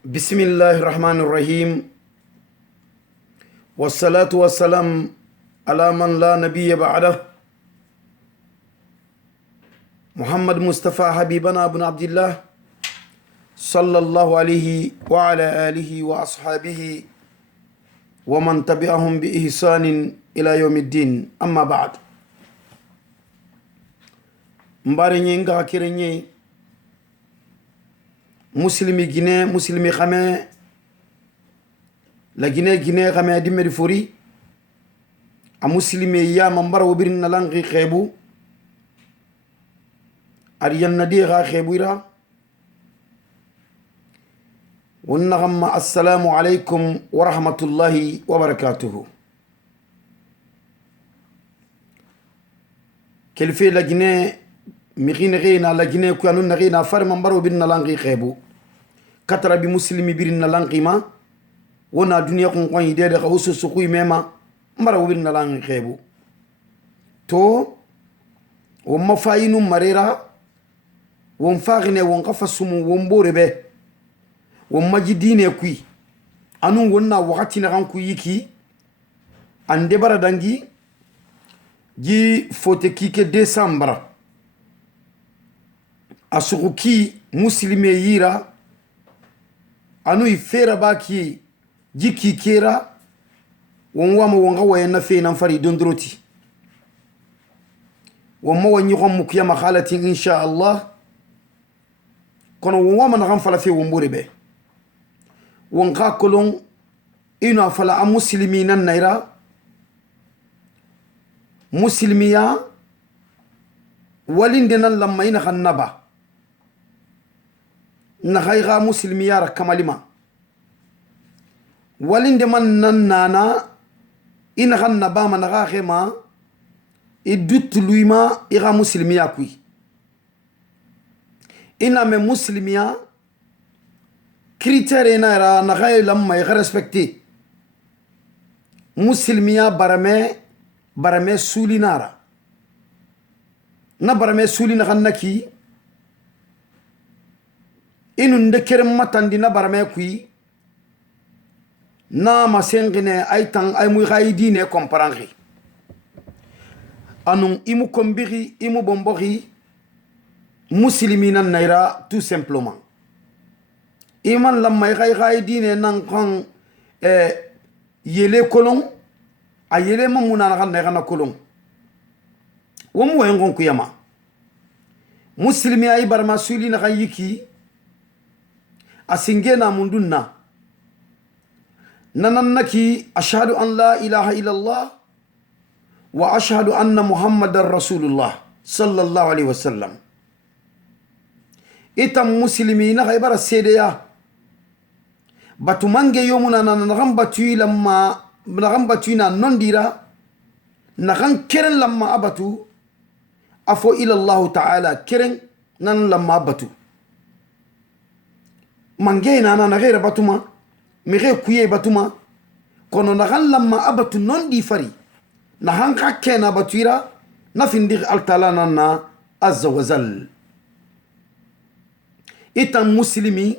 بسم الله الرحمن الرحيم والصلاة والسلام على من لا نبي بعده محمد مصطفى حبيبنا بن عبد الله صلى الله عليه وعلى آله وأصحابه ومن تبعهم بإحسان إلى يوم الدين أما بعد مبارني نغا كيرني muslimi Guinée muslimi xame la Guinée xame di meri fori a muslimi ya mambara wobirin na langi xebu ariyan nadi xa xebuira wonna xamma assalamu alaikum wa rahmatullahi wa barakatuhu kelfe la Guinée mixine xeyna la Guinée kuyanu na xeyna far mambara wobirin na langi xebu katara bi muslimi birin na lanqima wona duniya kun kon ide de xawsu sukuy mema mbara wirin na langi xebu to wo mafayinu marera won faxine won xafasumu won borebe won majidine kuy anu wonna waxati na kan ku yiki ande bara dangi ji fote kike décembre asuki muslime yira anu ifera baki jiki kera wonwa wonga wayna fe nan fari dondroti wonma wonyi xom ku yama khalati insha Allah kono wonwa man gam fala fe wombore be wonga kolon ina fala am muslimina naira muslimiya walindena lamma ina khannaba na khayga muslimiya rakamalima walinde man nana ina khanna ba man khema idut luima ira muslimiya kui ina me muslimiya critère ina ra na khay lamma ya respecter muslimiya barame sulinara na barame sulina khannaki inu ndekerem matandi na barame kui na masengine ay tang ay muy khayidine comprendre anum imu kombiri imu bombori muslimina naira tout simplement iman lamay khayidine nan kan yele kolon a yele mamuna na kan na kolon womu wengon kuyama muslimi ay barma sulina khayiki asingena mundunna nanannaki ashhadu an la ilaha illallah wa ashhadu anna muhammadar rasulullah sallallahu alaihi wasallam itam muslimina khaybara sedeya batumange yomuna nanagam batu lamma nagam batu na nondira nagan keren lamma abatu afo ila allah ta'ala keren nan lamma abatu mange na ghaira batuma mi ghe kuye batuma kono na gan lamma abatu non di fari na han kena batuira na findir altalana na azza wa zal itam muslimi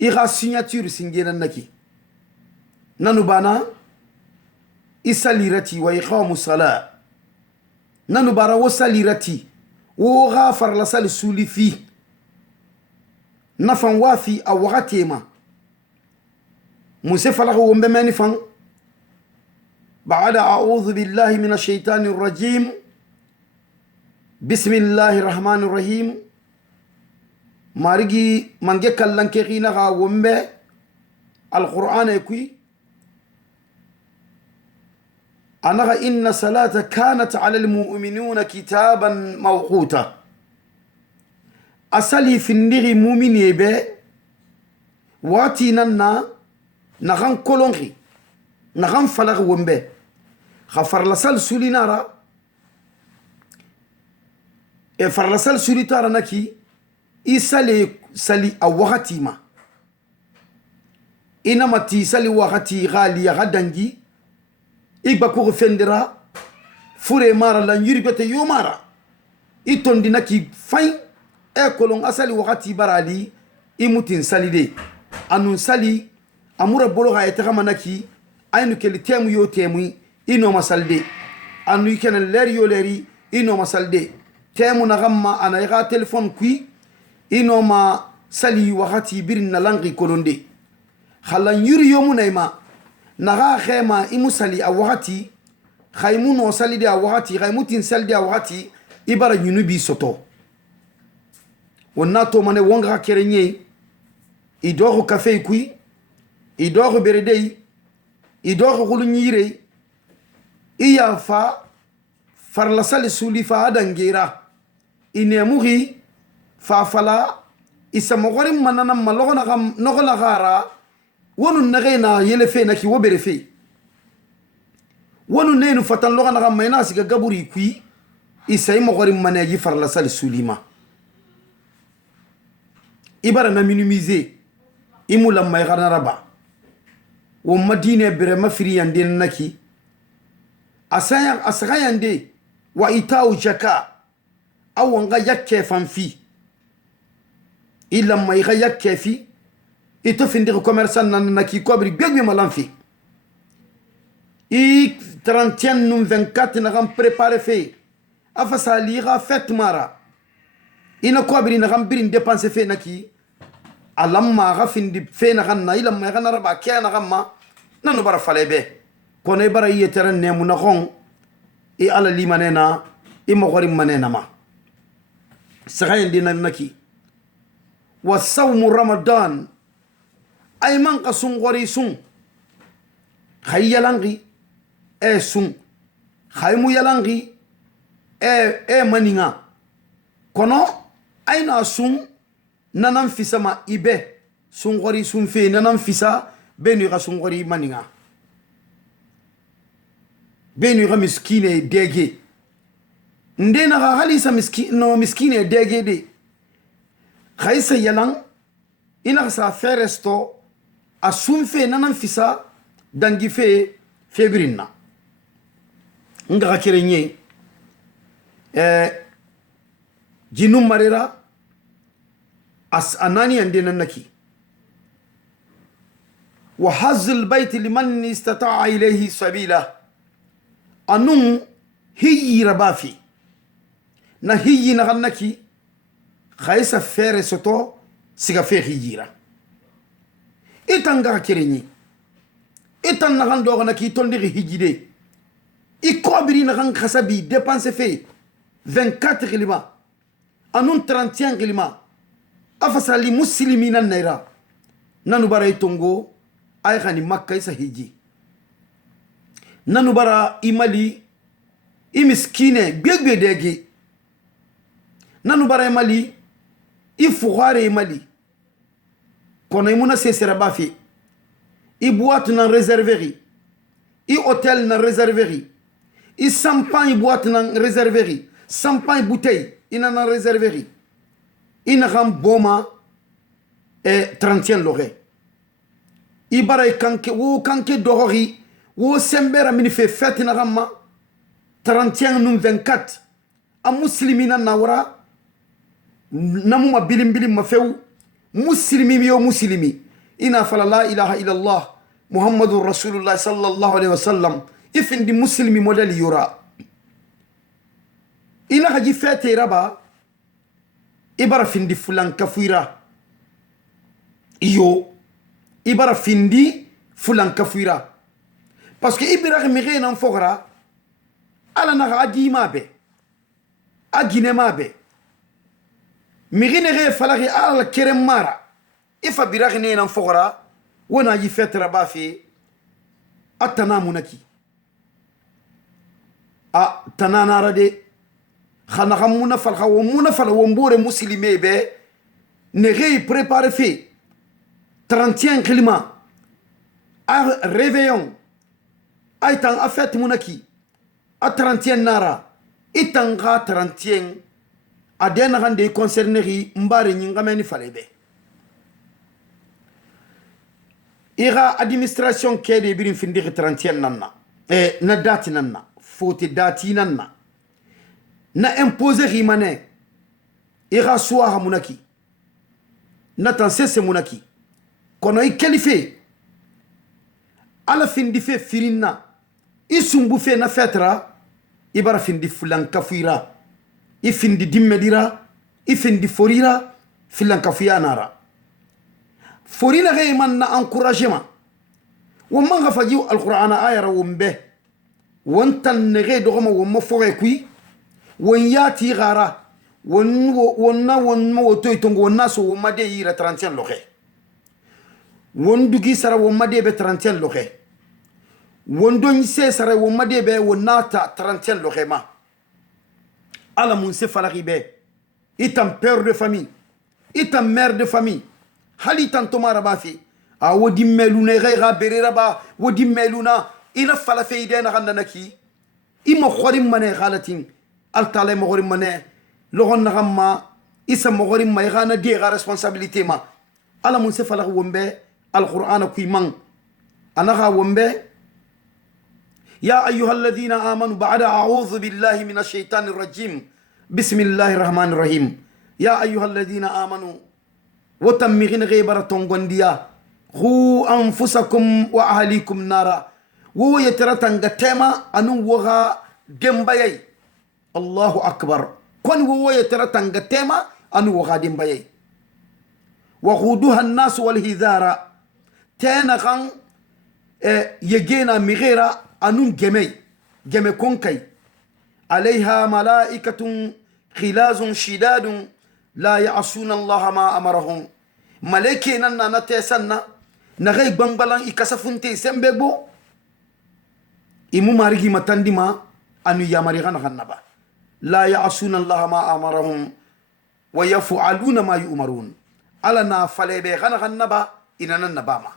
ira signature singena naki nanu bana isalirati wa iqamu sala nanu bara wasalirati wo ghafar la sal sulifi nafan wafi a wakati ma musa falahu wombe mani fan ba'ada a'udhu billahi minash shaitanir rajim bismillahir rahmanir rahim marigi mange kallan ke khina ga wombe alquran ekui anaga inna salata kanat 'ala almu'minina kitaban mawquta asali findiri mumini be wati nanna nagan kolongi nagan falag wombe khafar la sal sulinara e far la sal sulitara naki isali sali awati ma inamati sali wakati ghali gadangi igba ko fendira fure mara la nyuri bete yomara itondi naki fay e kolon asali wakati barali imutin salide anun sali amura bolo ga eta manaki aynu kel temu yo temu ino masalde anu ikena ler yo leri ino masalde temu na gamma ana ga telephone kui ino ma sali wakati birin na langi kolonde khalan yuri yomu naima naga khema imusali a wakati khaymu no sali de a wakati khaymu tin sali de a wakati ibara yunubi soto wonna to mane wonga kerenye idoro cafe kui idoro beredei idoro gulunyire iya fa farla sali suli fa adangira inemuri fa fala isamogori manana malogona gam nogona gara wonu nagena yelefe naki woberefe wonu nenu fatan logana gam mayna siga gaburi kui isay mogori maneji farla sali sulima ibara na minimiser imula may garna raba wo madine bere mafiri yande naki asayande wa itau jaka awanga yakke fanfi illa may ga yakke fi ito findir commerçant nan naki kobri begbe malanfi i 31 num 24 na gam préparer fe afasa liga fête mara ina kobri na gam birin dépenser fe naki alamma ga findi fe na ganna ila may ganna raba kena gamma nanu bara falebe kono bara yeteren ne mu na gon i ala limanena i mogori manena ma sagayen dinan naki wa sawmu ramadan ay man qasun gori sun khayyalangi e sun khaymu yalangi e maninga kono ayna sun nanan fisama ibe sun gori sun fe nanan fisa benu ga sun gori maninga benu ga miskine dege ndena ga halisa miskine dege de khaysa yalang ina sa feresto a sunfe nanan fisa dangi fe febrinna nga kirenye jinum marira as anani ande naki wa hazl bayt liman istata'a ilayhi sabila anum hiyi rabafi na hiyi na naki khaysa feresto siga fe hijira itanga kirenye itan na kan doga na ki tondi hijide ikobiri na kan khasabi dépenser fe 24 kilima anun 31 kilima afasali muslimina naira nanu bara itongo ay khani makka isa hiji nanu bara imali imiskine gbegbe dege nanu bara imali ifughare imali kono imuna sesera bafi i boîte nan réserverie i hôtel nan réserverie i champagne boîte nan réserverie champagne bouteille ina nan réserverie ina kham boma e 31 loré i bara kanke dohori wo sembera min fe fête na gamma 31 num 24 a muslimina nawra namu bilim mafew muslimi yo muslimi ina fala la ilaha illa allah muhammadur rasulullah sallallahu alaihi wasallam ifindi muslimi model yura ina haji fete raba ibara findi fulan kafuira iyo ibara findi fulan kafuira parce que ibira mi nan fogra ala na adi mabe agine mabe mi gine falaki ala kerem mara ifa biragne nan fogra wona ji fetra ba fi atana munaki a tanana rade khana khamuna fal khawmuna fal wombore muslime be ne gay préparer fi 31 climat a réveillon aitan a fête munaki a 31 nara itanga 31 adena gande concernerie mbare nyingameni falebe ira administration kede birin findi 31 nanna na dati nanna foti dati nanna na imposer rimane ira soir munaki na tansese munaki kono i kelife ala findi fe firinna i sumbu fe na fetra i bara findi fulankafuira i findi dimmedira i findi forira filankafuya nara forina ge man na encouragement wamma ga faji alqur'ana ayara wumbe wontan ne ge dogoma wamma foge kui won yati gara wonna woto itongo wonna so wamma de yira 35 loxe won dugi sara wamma de be 35 loxe won don se sara wamma de be wonnata 35 loxe ma ala mun se falaki be itam père de famille itam mère de famille hali tan tomara ba fi a wodi meluna ghayra berera ba wodi meluna ina fala fe idena gandanaki ima khorim mane khalatin al talay mo khorim mane logon nagamma isa mo khorim may gana de ga responsabilité ma ala mun se fala wombe al qur'an ku man anaga wombe يا أيها الذين آمنوا بعد أعوذ بالله من الشيطان الرجيم بسم الله الرحمن الرحيم يا أيها الذين آمنوا وتمغين غيبرة تنغنديا خو أنفسكم وأهليكم نارا وهو يترتن غتما أنو وغا دمبايي الله أكبر كون وهو يترتن غتما أنو وغا دمبايي وخودها الناس والهذارة تانا غن يجينا مغيرا أنون جمي كونكي عليها ملائكة خلاز شداد لا يعصون الله ما أمرهم ملائكة نانا نتيسنا نغي بانبالان إكسفنتي سنبيبو إمو مارغي متندما أنو يامرغان غنبا لا يعصون الله ما أمرهم ويفعلون ما يؤمرون على نافالي بيغان غنبا إننا نباما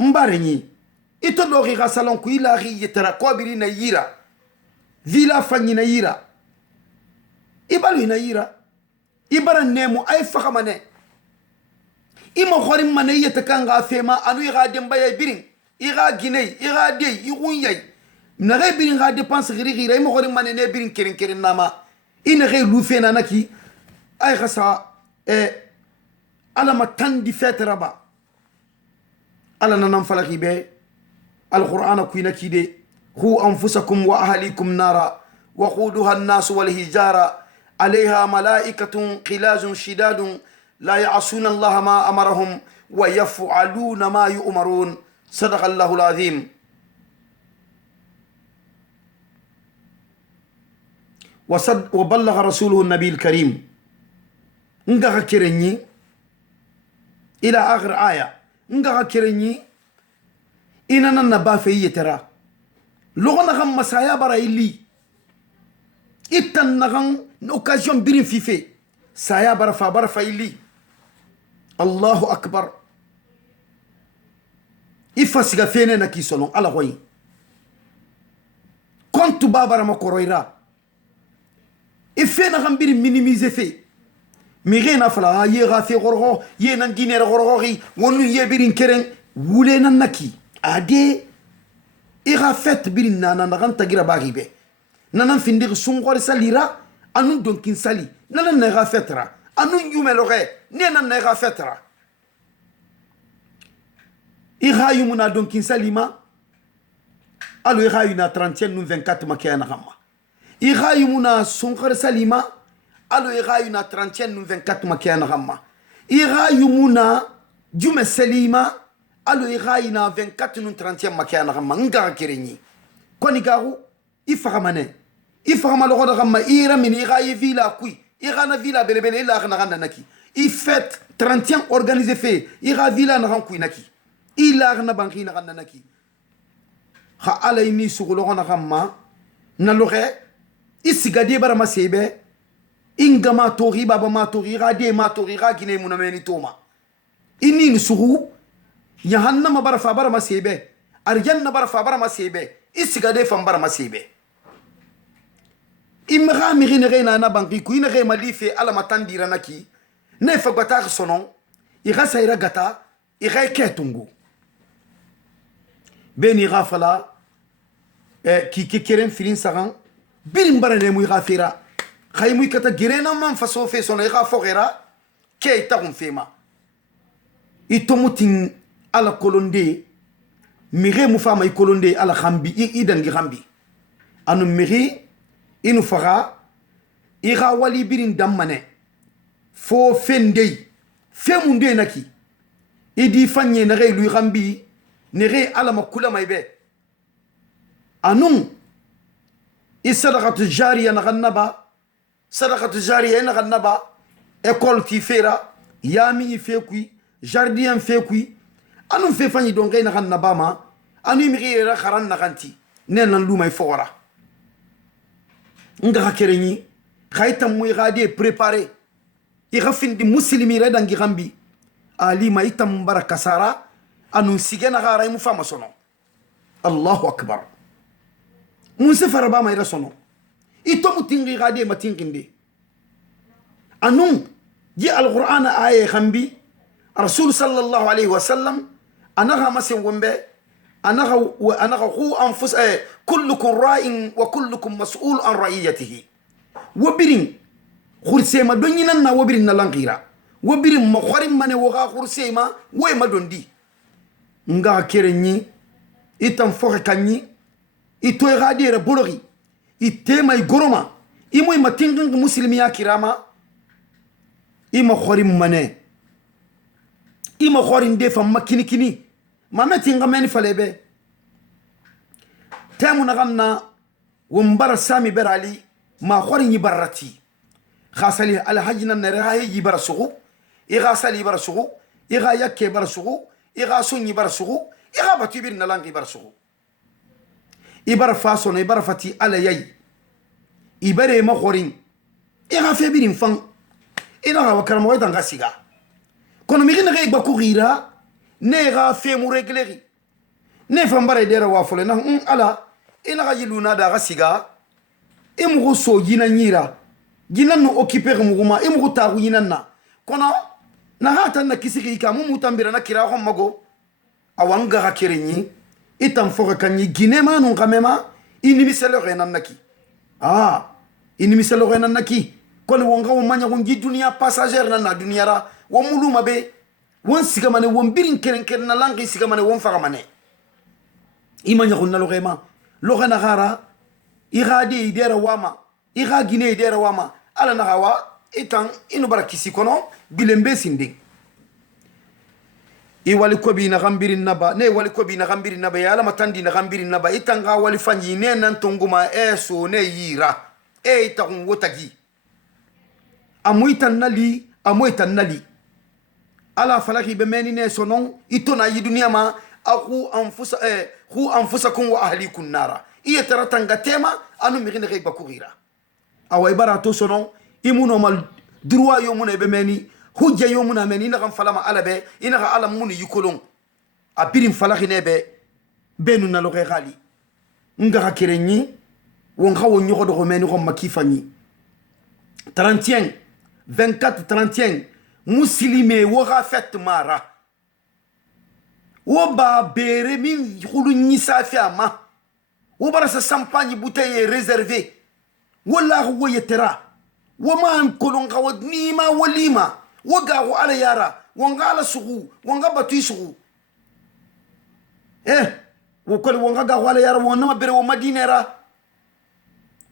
مبارني ito dogi ga salon ku ila gi yetara ko biri na yira vila fanyi na yira ibalu na yira ibara nemu ay fakamane ima khorim mane yetakanga fema anu iga demba ya birin iga ginei iga dey igunyay na ga birin ga dépense giri gira ima khorim mane ne birin kerin kerin nama ina ga lu fena naki ay khasa ala matan di fetraba ala nanam falaki be القرآن كوينا كيدي خو أنفسكم وأهليكم نارا وقودها الناس والهجارة عليها ملائكة قلاز شداد لا يعصون الله ما أمرهم ويفعلون ما يؤمرون صدق الله العظيم وبلغ رسوله النبي الكريم نغا كيرني إلى آخر آية نغا كيرني إننا نبا في يترى لغنا غم مسايا برا إلي إتن نغم نوكازيون بيرين في سايا برا فابرا فإلي الله أكبر إفاسيغا فيني نكي سولون على غوي كنت بابرا مكورويرا إفينا غم بيرين مينيميزي في ميغينا فلا يغا في غرغو ينان جينير غرغوغي ونو يبيرين كيرين ولينا نكي ade ira fet birin nana nagan tagira bagibe nanan findir sungor salira anun donkin sali nanan na ira fetra anun yumeloge nenan na ira fetra ira yumuna donkin salima alo ira yuna 30 nu 24 makena gamma ira yumuna sungor salima alo ira yuna 30 nu 24 makena gamma ira yumuna jume salima alo iraina 24 nun 30 makana gamma ngara kirenyi koni garu ifahamane ifahama lo goda gamma ira min irayi villa kui irana villa belebele ila kana ganda naki i fête 30 organisé fait ira villa na kui naki ila kana banki na ganda naki kha alayni sugulo gona gamma na loxe isigade bara masebe ingama tori baba ma tori rade ma tori ra gine munameni toma inni sugu Yahannama bara fabara masebe arjanna bara fabara masebe isigade fambara masebe imra mi gine reina na banki ku ina re malife ala matandira naki ne fagata sonon ira sayra gata ira ketungu beni gafala ki keren filin sagan birin bara ne mu gafira khaymu kata girena man faso fe sono ira fogera ke ta fema itomutin ala kolonde mire mu fama kolonde ala khambi idangi khambi anu mire inu faga iga wali birin dammane fo fendey femunde naki idi fanye na gay lui khambi ne gay ala makula maybe anum isadaqatu jariya na gannaba sadaqatu jariya na gannaba école ti fera yami fe kui jardin fe kui anu fe fanyi don gay na gannaba ma anu mi gira kharan na ganti nenan lumay fora nga hakereni khaytam muy gade préparer i khafin di muslimi redan gi gambi ali ma itam baraka sara anu sigena gara mu fama sono allahu akbar mun sefara ba mai rasono ito mutingi gade matinginde anu ji alquran ay gambi rasul sallallahu alaihi wasallam anaga masin wombe anaga hu anfus kullukum ra'in wa kullukum mas'ul an ra'iyatihi wabirin khursema donyinan na wabirin na langira wabirin makharim mane waga khursema way madondi nga kerenyi itam fokhe kanyi ito gadira bologi itema igoroma imoy matingin muslimi ya kirama ima kharim mane ima kharin defa makini kini mameti ngameni falebe temu naganna wombara sami berali ma kharin yibarati khasali alhajna naraha yibarasugu ighasali barasugu igha yakke barasugu igha sunni barasugu igha batibir nalangi barasugu ibar faso ne ibar fati alayai ibare ma kharin igha febirin fan ina wa karamo wayta ngasiga kono mi gina ba kugira ne ga fe mu regleri ne fambare dera wa fole na ala ina ga yiluna da gasiga imu so jina nyira jina no occuper muguma imu ta yina na kono na hata na kisiki ka mu mutambira na kira ko mago awanga ga kerenyi itam foka kanyi gine manu kamema ini miselo renan naki ini miselo renan naki kono wonga womanya wonji dunia passager na dunia ra wo muluma be won sigamane won birin keren na langi sigamane won fagamane imanya kunna lo gema lo gana gara igade idera wama iga gine idera wama ala na hawa itan inu barakisi kono bilembe sinde i wali ko bi na gambirin naba ne wali ko bi na gambirin naba ya ala matandi na gambirin naba itan ga wali fanyi ne nan tonguma eso ne yira itan wotagi amuitan nali ala falaki be menine sonon itona yi dunia ma aku anfusakum wa ahlikum nara iya taratanga tema anu mirine kay bakugira awa ibara to sonon imuno mal droit yomuna be meni hujja yomuna meni ina kan falama ala be ina ka ala munu yikolon abirin falaki nebe benu na loke gali nga ka kerenyi won khawo nyoko do meni ko makifani 31 24 31 muslime waga fet mara woba bere min khulu nyisa fi ama wobara sa champagne bouteille réservé wala wo yetera wama an kolon kawad nima walima waga ko ala yara wanga ala sugu wanga batu sugu wo kol wanga ga wala yara wonna ma bere wo madinera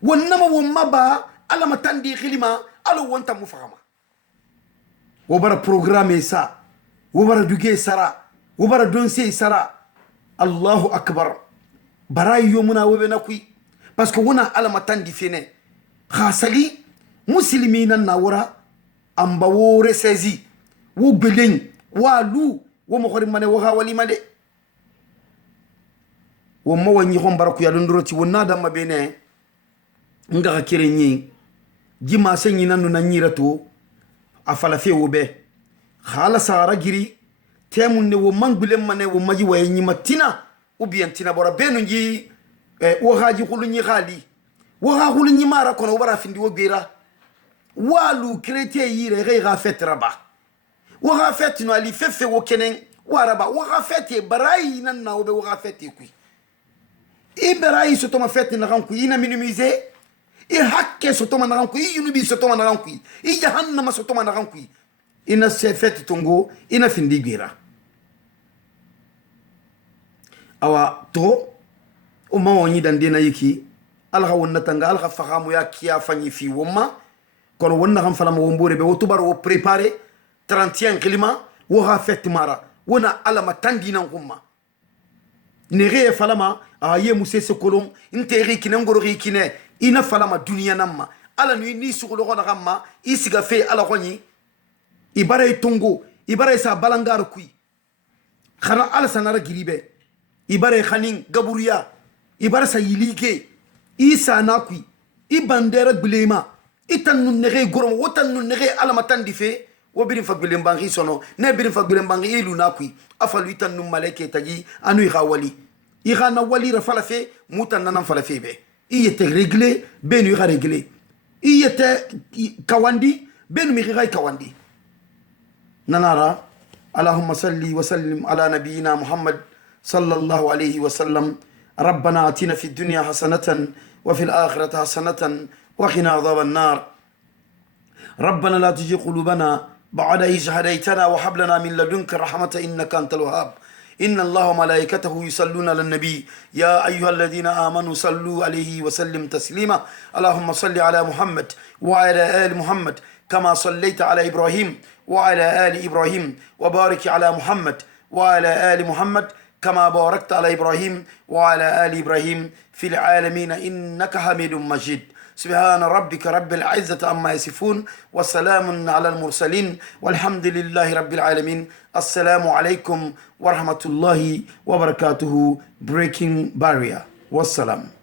wonna ma wo maba ala matandi khilima ala wonta mufahama wobara programme sa wobara duge sara wobara donse sara allahu akbar baray yomuna wobe nakui parce que wona ala matandi fene khasali muslimina nawra amba wo resezi wo belen walu wo mo khori mane wo ha wali made wo mo wani khom baraku ya ndoroti wona da mabene nga ka kerenyi jima senyi nanu na nyirato afala fe wo be khala sara giri temun ne wo mangbulem mane wo maji waye nyima tina ubiyan tina bora benu nji wo haji khulu nyi khali wo ha khulu nyi mara kono bara findi wo bera walu krete yire re ga fetra ba wo ga fet no ali fefe wo kenen waraba wo ga fete barai nan na wo be wo ga fete ku i barai so to ma fete na kan ku ina minimiser i hakke so to ma na kan ku i yunubi so to ma na kan ku i jahannama so to ma na kan ku ina se fete tongo ina findi bera awa to o ma woni dan dina yiki alha wonna tanga alha fahamu ya kiya fanyi fi womma kono wonna xam fala mo wombore be wotubar wo préparer 31 klima wo ha fête mara wona alama tandina ngumma nere falama aye musese kolom interi kinengoro kine ina falama dunia namma ala ni sugulo ko nagamma isiga fe ala koni ibara tongo ibara sa balangar kui khana ala sanara giribe ibara khanin gaburiya ibara sa yilige isa na kui ibandera bilema itannu nege gorom wotannu nege ala matandi fe wobirin fagbilen bangi sono ne birin fagbilen bangi ilu na kui afalu itannu maleke tagi anu ikhawali ikhana wali rafala fe mutan nan fala fe be iyete réglé benu iga réglé iyete kawandi benu mi iga kawandi nanara اللهم صل وسلم على نبينا محمد صلى الله عليه وسلم ربنا آتنا في الدنيا حسنة وفي الآخرة حسنة وقنا عذاب النار ربنا لا تزغ قلوبنا بعد إذ هديتنا وهب لنا من لدنك رحمة إنك أنت الوهاب إن الله وملائكته يصلون على النبي يا أيها الذين آمنوا صلوا عليه وسلم تسليما اللهم صل على محمد وعلى آل محمد كما صليت على إبراهيم وعلى آل إبراهيم وبارك على محمد وعلى آل محمد كما باركت على إبراهيم وعلى آل إبراهيم في العالمين إنك حميد مجيد سبحان ربك رب العزة عما يصفون وسلام على المرسلين والحمد لله رب العالمين السلام عليكم ورحمة الله وبركاته. Breaking Barrier والسلام.